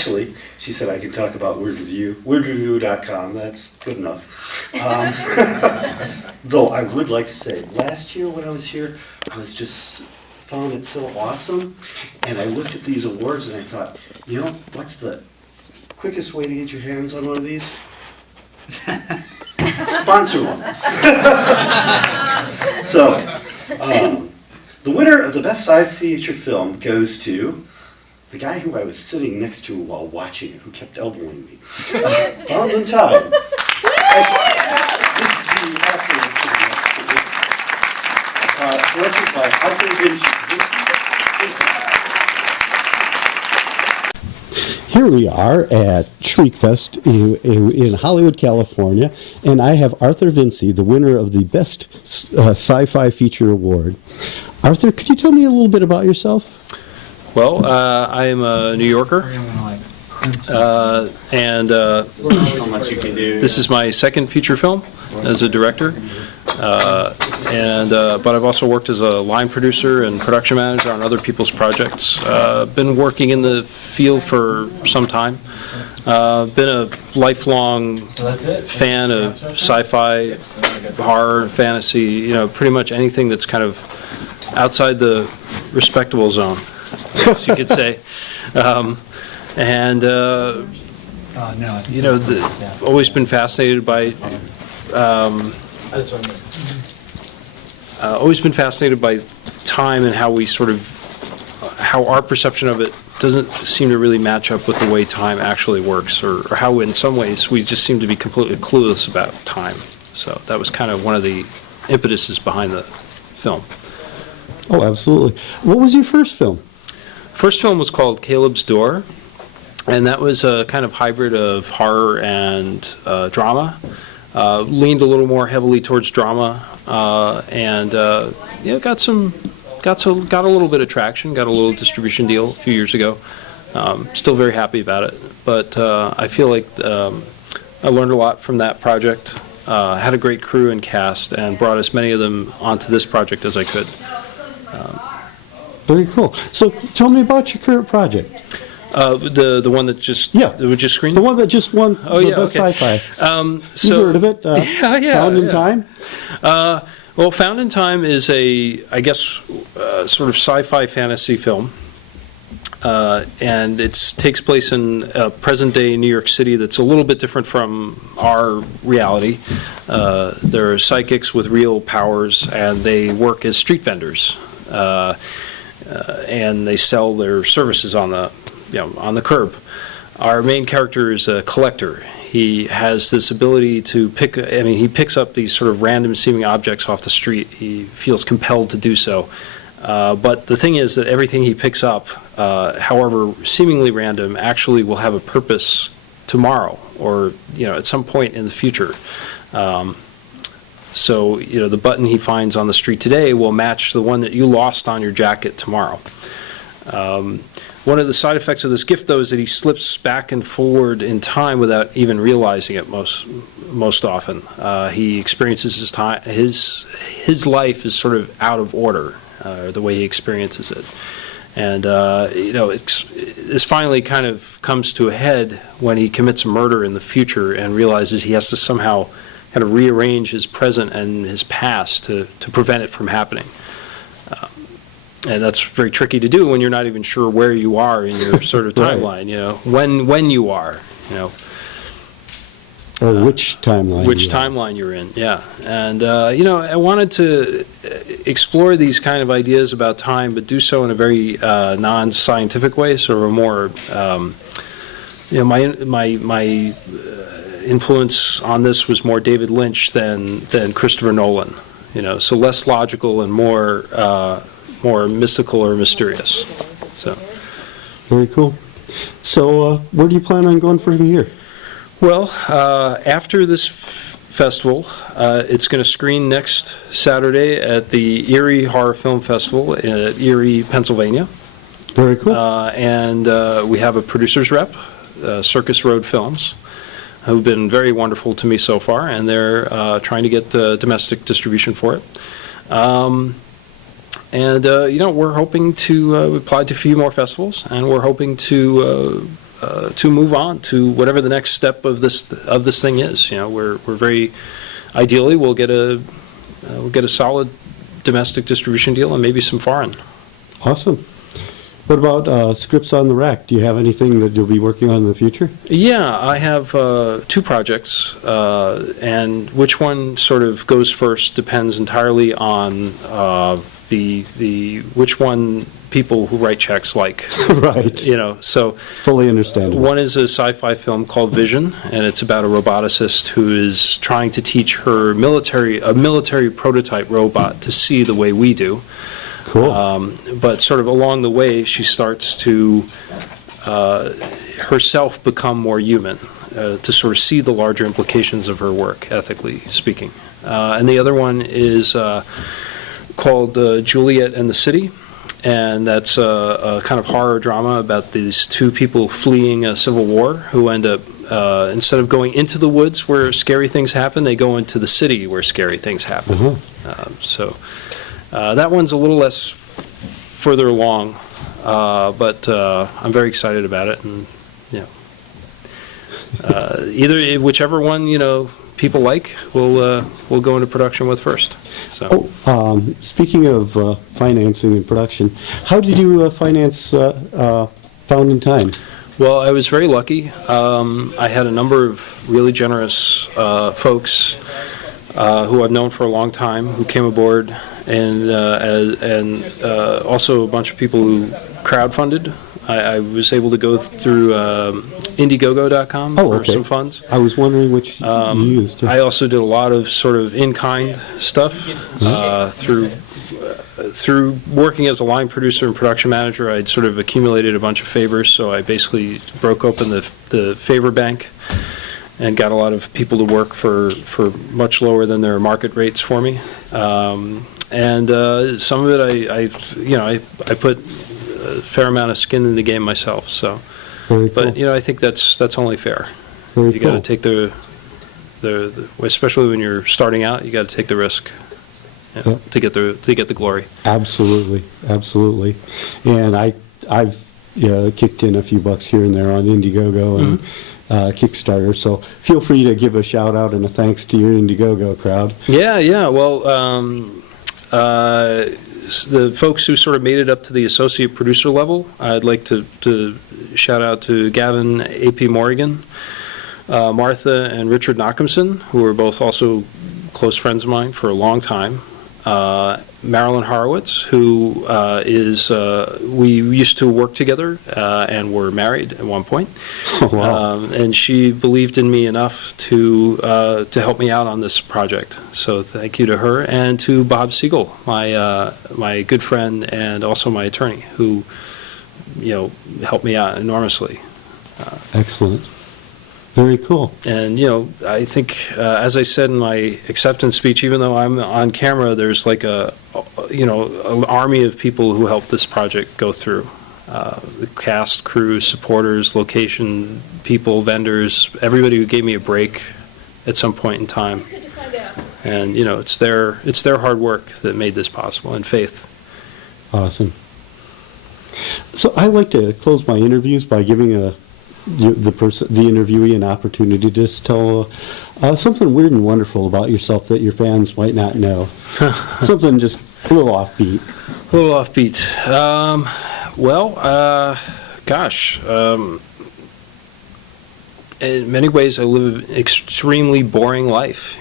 Actually, she said I could talk about Weird Review, weirdreview.com, that's good enough. Though I would like to say, last year when I was here, I was just found it so awesome, and I looked at these awards and I thought, you know, what's the quickest way to get your hands on one of these? Sponsor one. So, the winner of the Best Sci Fi Feature Film goes to the guy who I was sitting next to while watching it, who kept elbowing me. Found in Time. Directed by Arthur Vincie. Here we are at Shriekfest in Hollywood, California, and I have Arthur Vincie, the winner of the Best Sci-Fi Feature Award. Arthur, could you tell me a little bit about yourself? Well, I am a New Yorker, and this is my second feature film as a director. But I've also worked as a line producer and production manager on other people's projects. Been working in the field for some time. Been a lifelong fan of sci-fi, horror, fantasy, you know, pretty much anything that's kind of outside the respectable zone, I guess you could say. You know, always been fascinated by time and how we how our perception of it doesn't seem to really match up with the way time actually works, or how in some ways we just seem to be completely clueless about time. So that was kind of one of the impetuses behind the film. Oh, absolutely. What was your first film? First film was called Caleb's Door, and that was a kind of hybrid of horror and drama. Leaned a little more heavily towards drama, and you know, got a little bit of traction, got a little distribution deal a few years ago. Still very happy about it, but I feel like I learned a lot from that project. Had a great crew and cast, and brought as many of them onto this project as I could. Very cool. So tell me about your current project. The one that just screened? The one that just won the Best Sci-Fi. You heard of it? Found in Time? Well, Found in Time is I guess, sort of sci-fi fantasy film. And it takes place in present-day New York City that's a little bit different from our reality. There are psychics with real powers, and they work as street vendors. And they sell their services on the curb. Our main character is a collector. He has this ability to he picks up these sort of random seeming objects off the street. He feels compelled to do so. But the thing is that everything he picks up, however seemingly random, actually will have a purpose tomorrow, or, you know, at some point in the future. So, you know, the button he finds on the street today will match the one that you lost on your jacket tomorrow. One of the side effects of this gift, though, is that he slips back and forward in time without even realizing it most often. He experiences his life is sort of out of order, the way he experiences it. And, you know, this finally kind of comes to a head when he commits a murder in the future and realizes he has to somehow kind of rearrange his present and his past to prevent it from happening. And that's very tricky to do when you're not even sure where you are in your sort of timeline, you know, when you are, you know. Or which timeline. Which timeline you're in, yeah. And, you know, I wanted to explore these kind of ideas about time, but do so in a very non-scientific way, sort of a more, you know, my influence on this was more David Lynch than Christopher Nolan, you know, so less logical and more mystical or mysterious. So very cool. So where do you plan on going from here? Well, after this festival, it's going to screen next Saturday at the Erie Horror Film Festival at Erie, Pennsylvania. Very cool. And we have a producer's rep, Circus Road Films, who've been very wonderful to me so far, and they're trying to get domestic distribution for it. And, you know, we're hoping to apply to a few more festivals, and we're hoping to to move on to whatever the next step of this thing is. We're very ideally we'll get a solid domestic distribution deal and maybe some foreign. Awesome. What about Scripts on the Rack? Do you have anything that you'll be working on in the future? Yeah, I have 2 projects, and which one sort of goes first depends entirely on which one people who write checks like. Right. So fully understandable. One is a sci-fi film called Vision, and it's about a roboticist who is trying to teach her military prototype robot to see the way we do. Cool. But sort of along the way, she starts to herself become more human, to sort of see the larger implications of her work, ethically speaking. And the other one is called Juliet and the City, and that's a kind of horror drama about these 2 people fleeing a civil war who end up, instead of going into the woods where scary things happen, they go into the city where scary things happen. Mm-hmm. That one's a little less further along, but I'm very excited about it, and whichever one people like, we'll go into production with first. So. Speaking of financing and production, how did you finance Found in Time? Well, I was very lucky. I had a number of really generous folks who I've known for a long time who came aboard, and also a bunch of people who crowdfunded. I was able to go through Indiegogo.com for some funds. I was wondering which you used. I also did a lot of sort of in-kind stuff through working as a line producer and production manager. I'd sort of accumulated a bunch of favors, so I basically broke open the favor bank and got a lot of people to work for much lower than their market rates for me. And some of it I put a fair amount of skin in the game myself. So, but I think that's only fair. You got to take the especially when you're starting out, you got to take the risk to get the glory. Absolutely. And I've kicked in a few bucks here and there on Indiegogo and Kickstarter. So feel free to give a shout out and a thanks to your Indiegogo crowd. Yeah. Well, the folks who sort of made it up to the associate producer level, I'd like to shout out to Gavin A.P. Morrigan, Martha and Richard Knockamson, who are both also close friends of mine for a long time. Marilyn Horowitz, who we used to work together and were married at one point. Oh, wow. And she believed in me enough to help me out on this project. So thank you to her, and to Bob Siegel, my good friend and also my attorney, who helped me out enormously. Excellent. Very cool. And, I think, as I said in my acceptance speech, even though I'm on camera, there's like an army of people who helped this project go through. The cast, crew, supporters, location people, vendors, everybody who gave me a break at some point in time. And, it's their hard work that made this possible, and faith. Awesome. So I like to close my interviews by giving the interviewee an opportunity to just tell something weird and wonderful about yourself that your fans might not know. Something just a little offbeat. In many ways, I live an extremely boring life.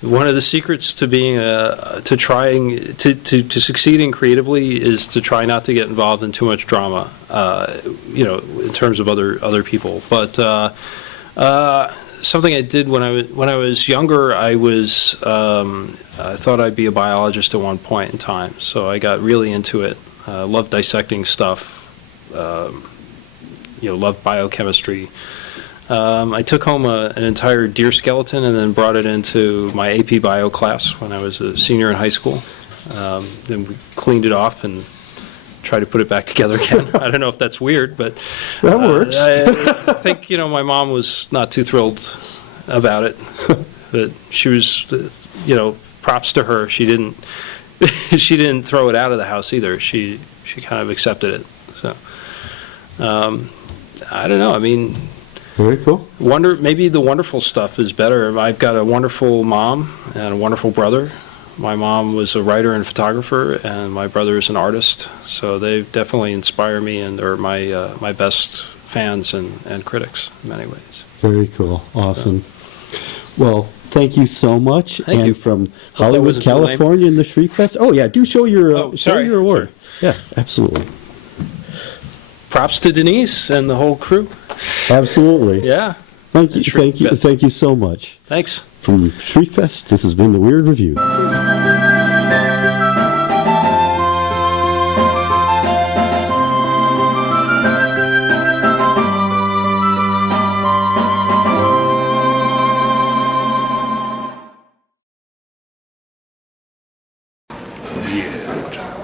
One of the secrets to being to succeeding creatively is to try not to get involved in too much drama, in terms of other people. But something I did when I was younger, I thought I'd be a biologist at one point in time. So I got really into it. Loved dissecting stuff. Loved biochemistry. I took home an entire deer skeleton and then brought it into my AP Bio class when I was a senior in high school. Then we cleaned it off and tried to put it back together again. I don't know if that's weird, but that works. I think my mom was not too thrilled about it, but she was, props to her. She didn't throw it out of the house either. She kind of accepted it. So. I don't know. I mean, Very cool. maybe the wonderful stuff is better. I've got a wonderful mom and a wonderful brother. My mom was a writer and photographer, and my brother is an artist. So they definitely inspire me, and are my best fans and critics in many ways. Very cool. Awesome. Well, thank you so much. Thank you. From Hollywood, wasn't too lame. California, and the Shriekfest. Oh yeah, do show your show sorry. your award. Yeah, absolutely, Props to Denise and the whole crew. absolutely. Yeah. Thank you, And thank you, Shriekfest. thank you so much. Thanks. From Shriekfest, this has been the Weird Review. The end.